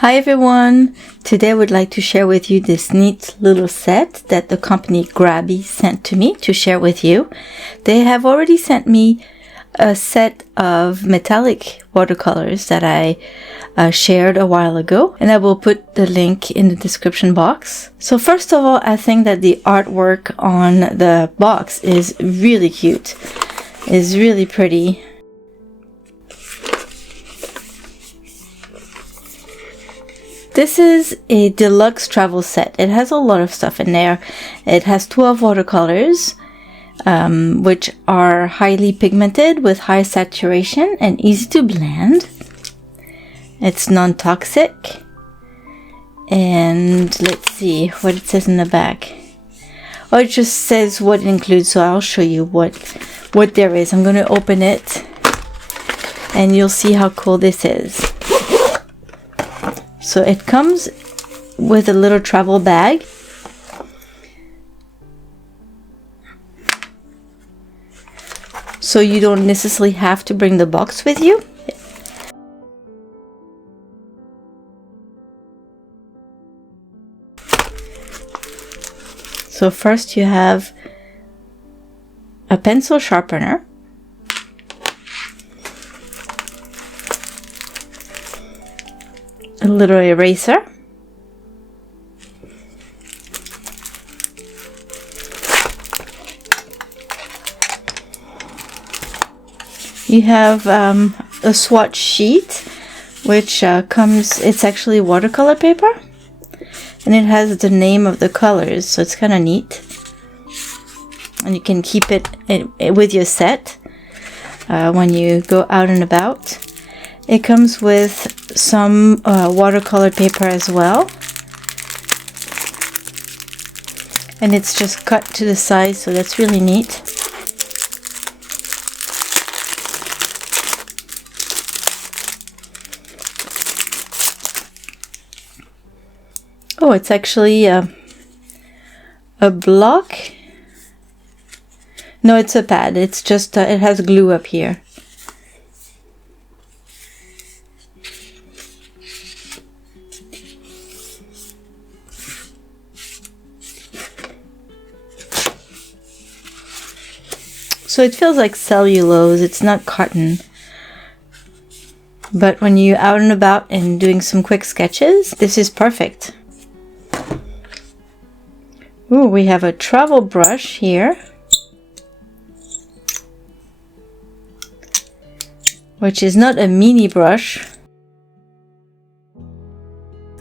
Hi everyone! Today I would like to share with you this neat little set that the company GRABIE sent to me to share with you. They have already sent me a set of metallic watercolors that I shared a while ago, and I will put the link in the description box. So first of all, I think that the artwork on the box is really cute. It's really pretty. This is a deluxe travel set. It has a lot of stuff in there. It has 12 watercolors, which are highly pigmented with high saturation and easy to blend. It's non-toxic. And let's see what it says in the back. Oh, it just says what it includes, so I'll show you what there is. I'm going to open it and you'll see how cool this is. So it comes with a little travel bag. So you don't necessarily have to bring the box with you. So first you have a pencil sharpener. A little eraser, you have a swatch sheet, which it's actually watercolor paper, and it has the name of the colors, so it's kind of neat, and you can keep it with your set when you go out and about. It comes with some watercolor paper as well, and it's just cut to the size, so that's really neat. Oh, it's actually a block. No, it's a pad. It's just it has glue up here. So it feels like cellulose, it's not cotton. But when you're out and about and doing some quick sketches, this is perfect. Ooh, we have a travel brush here, which is not a mini brush.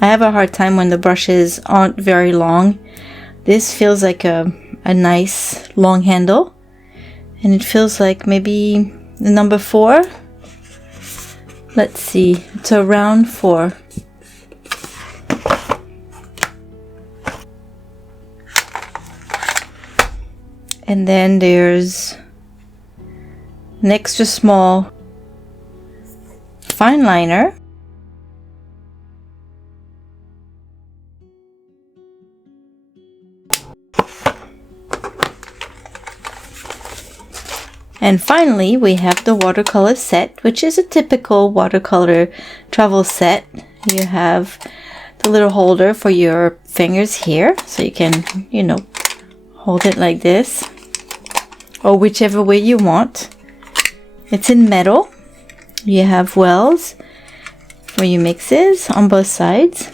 I have a hard time when the brushes aren't very long. This feels like a nice long handle. And it feels like maybe the number 4. Let's see, it's a round 4. And then there's an extra small fine liner. And finally, we have the watercolor set, which is a typical watercolor travel set. You have the little holder for your fingers here, so you can, hold it like this, or whichever way you want. It's in metal. You have wells for your mixes on both sides.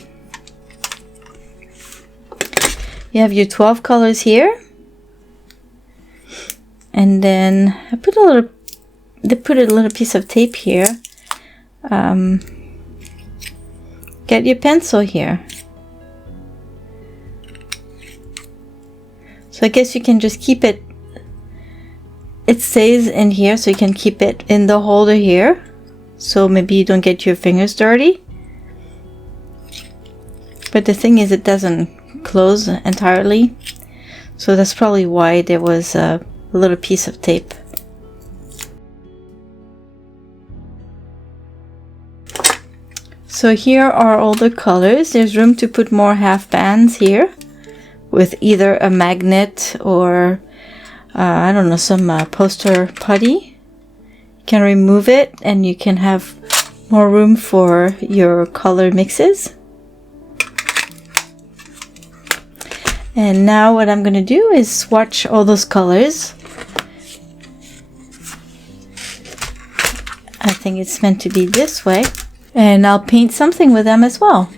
You have your 12 colors here. And then they put a little piece of tape here. Get your pencil here. So I guess you can just keep it. It stays in here, so you can keep it in the holder here. So maybe you don't get your fingers dirty. But the thing is, it doesn't close entirely. So that's probably why there was a little piece of tape. So here are all the colors. There's room to put more half bands here with either a magnet or I don't know, some poster putty. You can remove it and you can have more room for your color mixes. And now what I'm going to do is swatch all those colors. I think it's meant to be this way. And I'll paint something with them as well.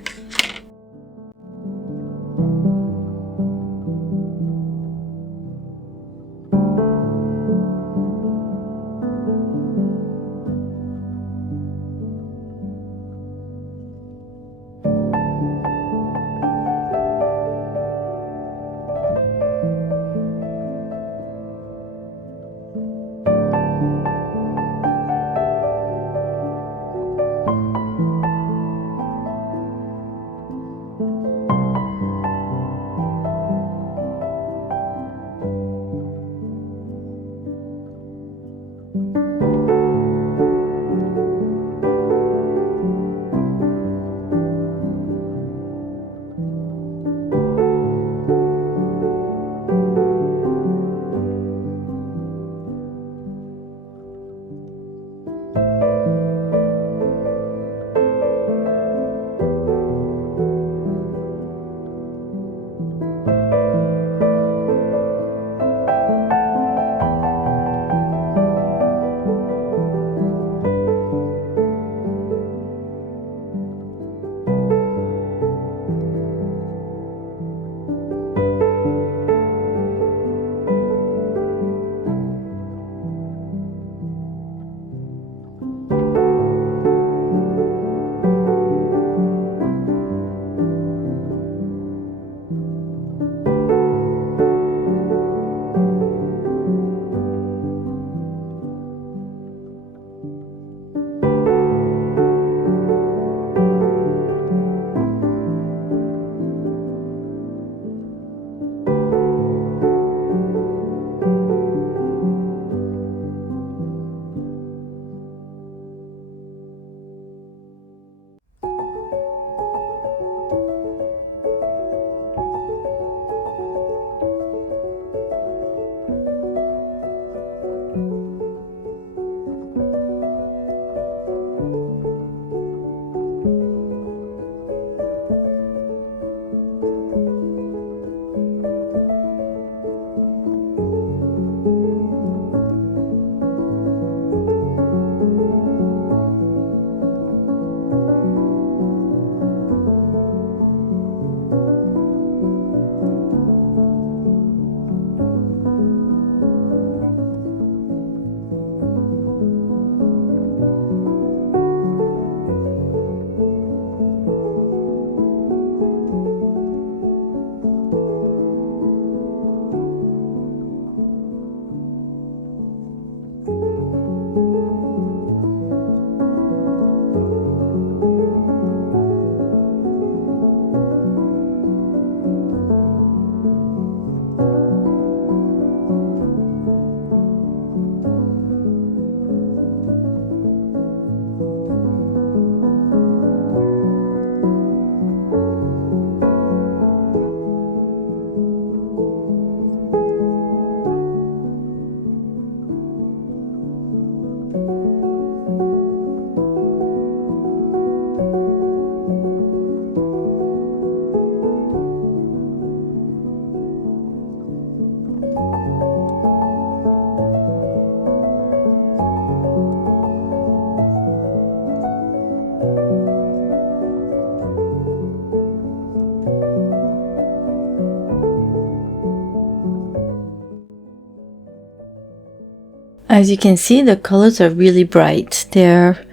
As you can see, the colors are really bright. They're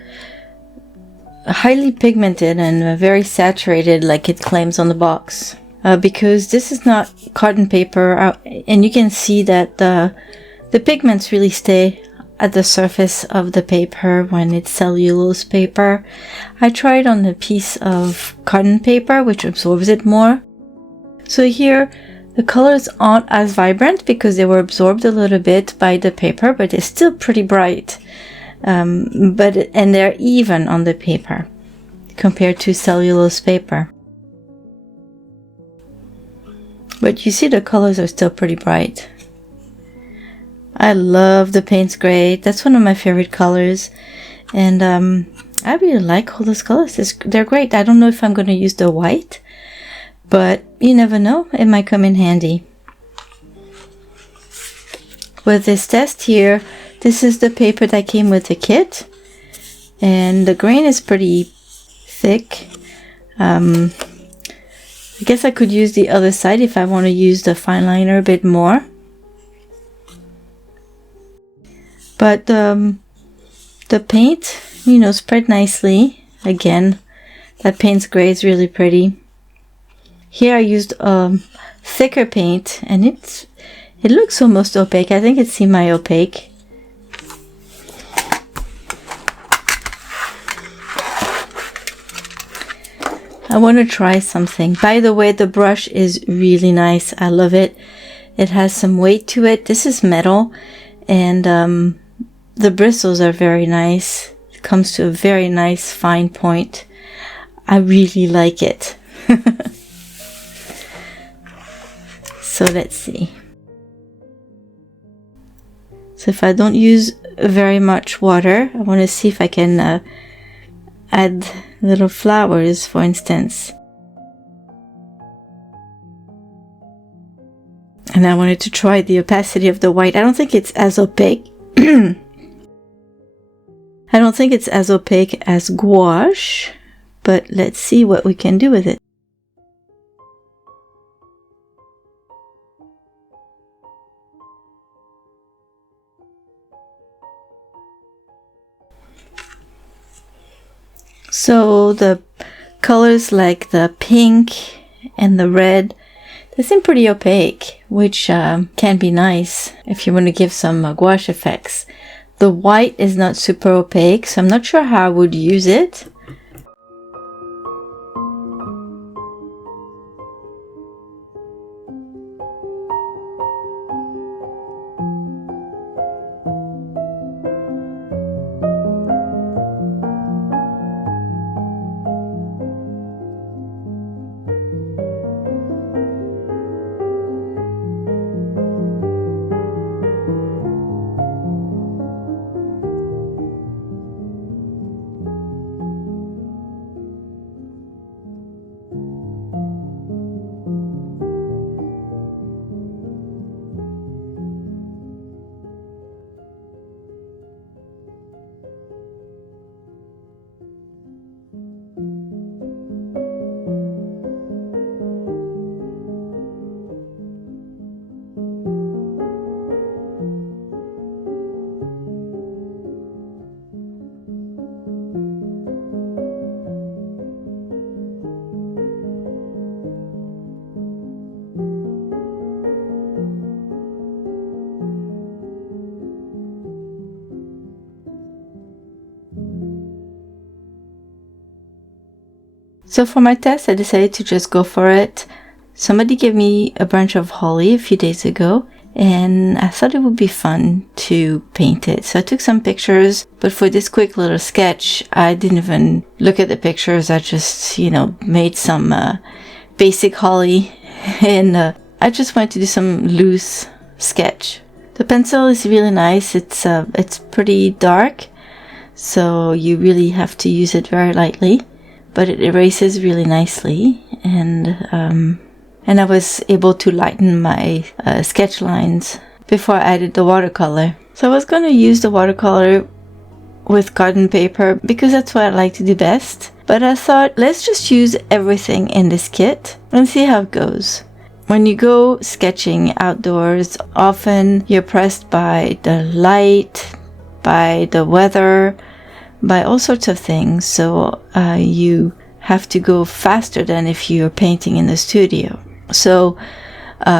highly pigmented and very saturated, like it claims on the box. Because this is not cotton paper, and you can see that the pigments really stay at the surface of the paper when it's cellulose paper. I tried on a piece of cotton paper, which absorbs it more. So here, the colors aren't as vibrant because they were absorbed a little bit by the paper, but they're still pretty bright. And they're even on the paper compared to cellulose paper. But you see the colors are still pretty bright. I love the Payne's Gray. That's one of my favorite colors. And I really like all those colors. They're great. I don't know if I'm going to use the white, but you never know. It might come in handy. With this test here, this is the paper that came with the kit. And the grain is pretty thick. I guess I could use the other side if I want to use the fine liner a bit more. But the paint, you know, spread nicely. Again, that paint's gray is really pretty. Here I used thicker paint, and it looks almost opaque. I think it's semi-opaque. I want to try something. By the way, the brush is really nice. I love it. It has some weight to it. This is metal, and the bristles are very nice. It comes to a very nice fine point. I really like it. So let's see. So if I don't use very much water, I want to see if I can add little flowers, for instance. And I wanted to try the opacity of the white. I don't think it's as opaque. I don't think it's as opaque as gouache, but let's see what we can do with it. So the colors like the pink and the red, they seem pretty opaque, which can be nice if you want to give some gouache effects. The white is not super opaque, so I'm not sure how I would use it. So for my test, I decided to just go for it. Somebody gave me a branch of holly a few days ago, and I thought it would be fun to paint it. So I took some pictures, but for this quick little sketch, I didn't even look at the pictures. I just, you know, made some basic holly, and I just wanted to do some loose sketch. The pencil is really nice. It's pretty dark, so you really have to use it very lightly. But it erases really nicely, and I was able to lighten my sketch lines before I added the watercolor. So I was going to use the watercolor with cotton paper because that's what I like to do best. But I thought, let's just use everything in this kit and see how it goes. When you go sketching outdoors, often you're pressed by the light, by the weather, by all sorts of things, so you have to go faster than if you're painting in the studio. So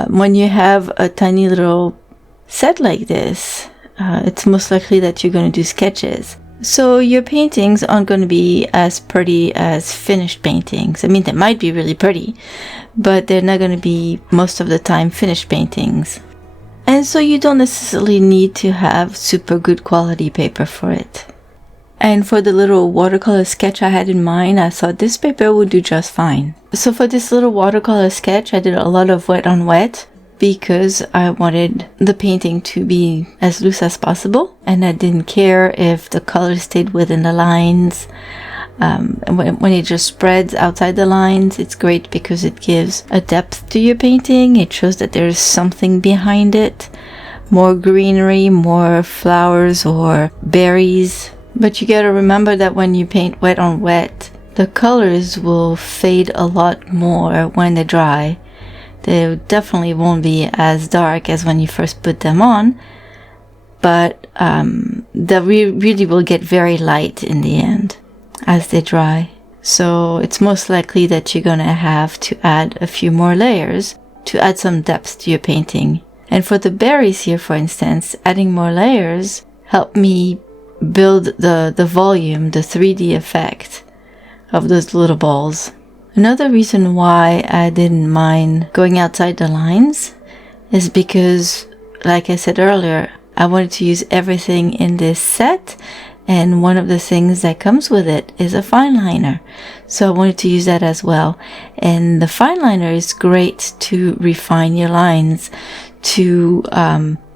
when you have a tiny little set like this, it's most likely that you're going to do sketches. So your paintings aren't going to be as pretty as finished paintings. I mean, they might be really pretty, but they're not going to be most of the time finished paintings. And so you don't necessarily need to have super good quality paper for it. And for the little watercolor sketch I had in mind, I thought this paper would do just fine. So for this little watercolor sketch, I did a lot of wet on wet. because I wanted the painting to be as loose as possible, and I didn't care if the color stayed within the lines. When it just spreads outside the lines, it's great because it gives a depth to your painting. It shows that there's something behind it, more greenery, more flowers or berries. But you gotta remember that when you paint wet on wet, the colors will fade a lot more when they dry. They definitely won't be as dark as when you first put them on, but they really will get very light in the end as they dry. So it's most likely that you're gonna have to add a few more layers to add some depth to your painting. And for the berries here, for instance, adding more layers helped me build the volume, the 3D effect of those little balls. Another reason why I didn't mind going outside the lines is because, like I said earlier, I wanted to use everything in this set, and one of the things that comes with it is a fine liner. So I wanted to use that as well. And the fine liner is great to refine your lines, to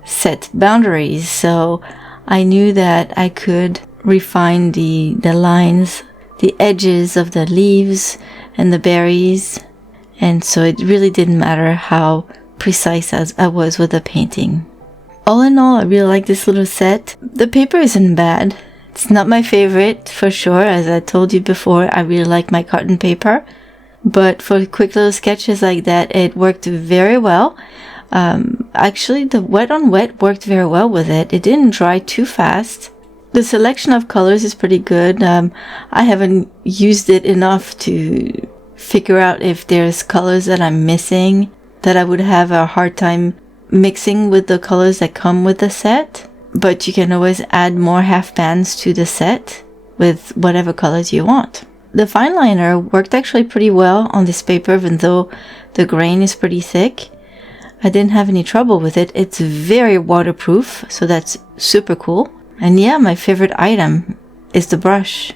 set boundaries. So I knew that I could refine the lines, the edges of the leaves and the berries. And so it really didn't matter how precise as I was with the painting. All in all, I really like this little set. The paper isn't bad. It's not my favorite, for sure. As I told you before, I really like my carton paper. But for quick little sketches like that, it worked very well. Actually, the wet on wet worked very well with it. It didn't dry too fast. The selection of colors is pretty good. I haven't used it enough to figure out if there's colors that I'm missing that I would have a hard time mixing with the colors that come with the set. But you can always add more half pans to the set with whatever colors you want. The fine liner worked actually pretty well on this paper, even though the grain is pretty thick. I didn't have any trouble with it. It's very waterproof, so that's super cool. And yeah, my favorite item is the brush.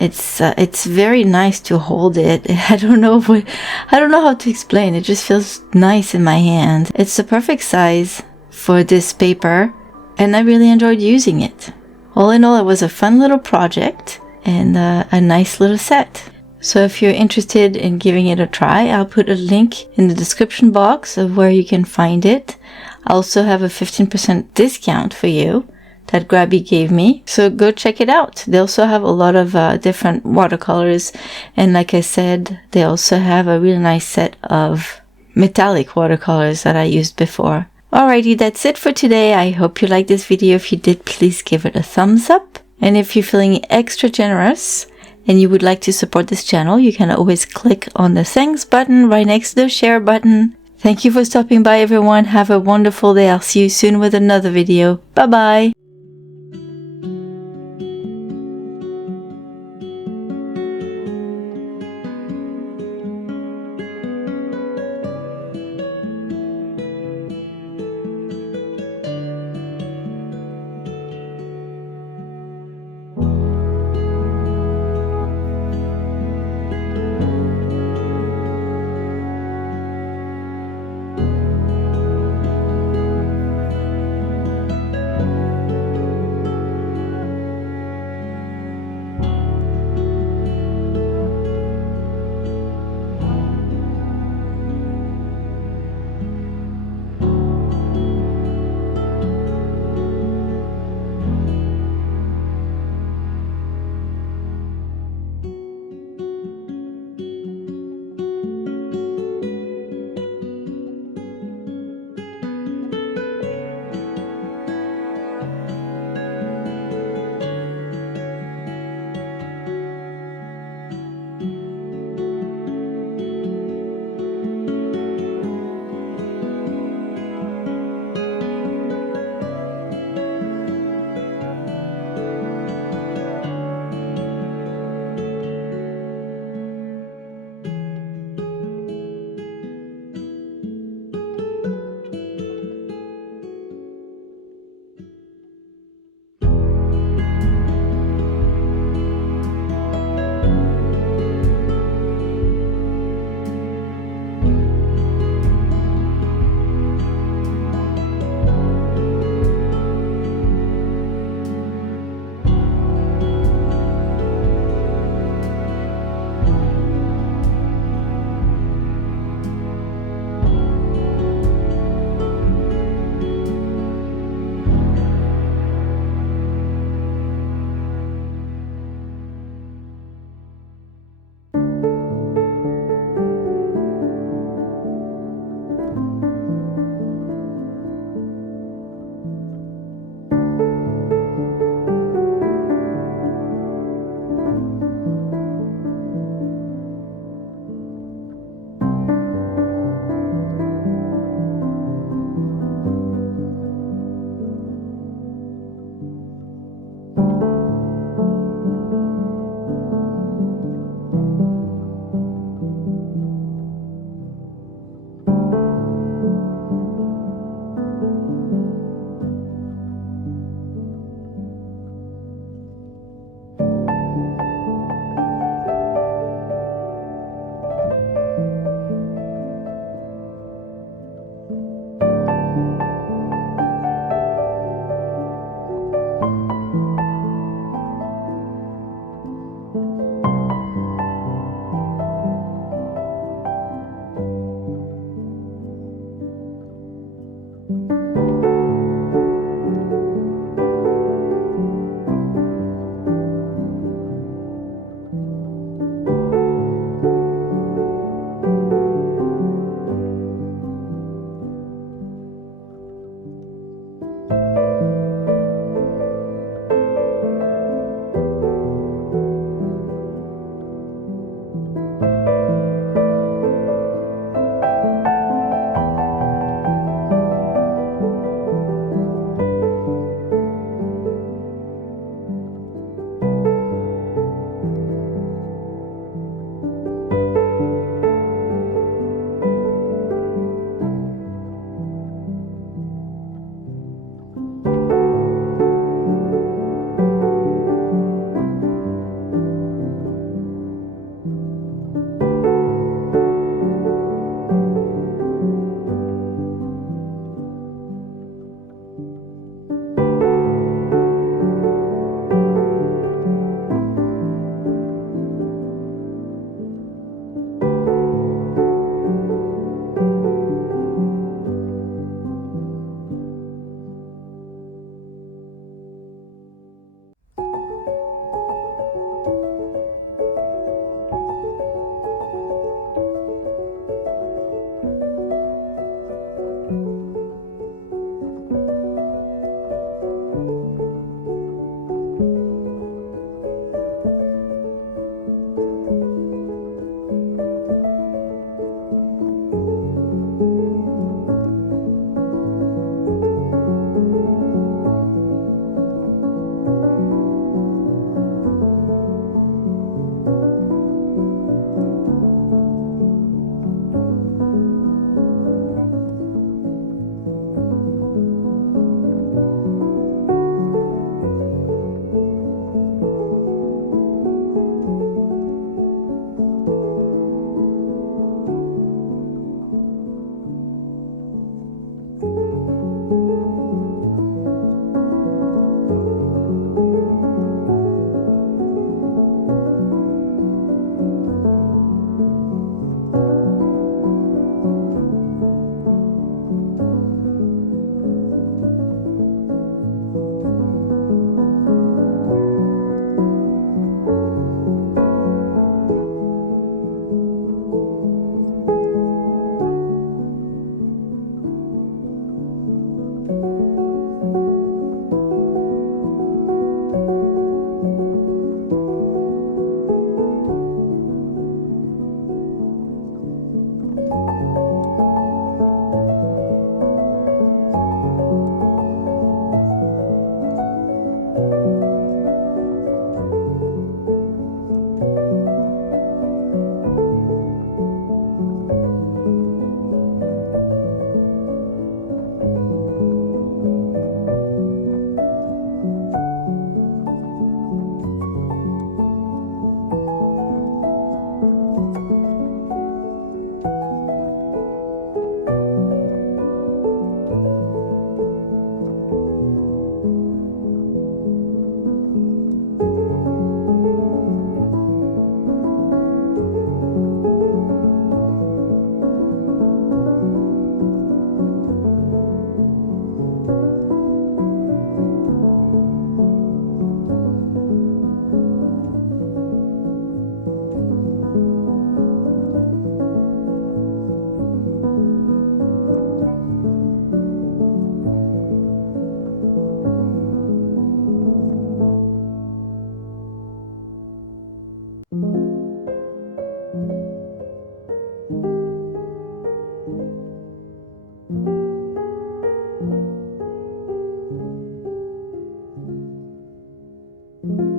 It's very nice to hold it. I don't know how to explain. It just feels nice in my hand. It's the perfect size for this paper, and I really enjoyed using it. All in all, it was a fun little project and a nice little set. So if you're interested in giving it a try, I'll put a link in the description box of where you can find it. I also have a 15% discount for you that GRABIE gave me. So go check it out. They also have a lot of different watercolors. And like I said, they also have a really nice set of metallic watercolors that I used before. Alrighty, that's it for today. I hope you liked this video. If you did, please give it a thumbs up. And if you're feeling extra generous and you would like to support this channel, you can always click on the thanks button right next to the share button. Thank you for stopping by, everyone. Have a wonderful day. I'll see you soon with another video. Bye bye. you.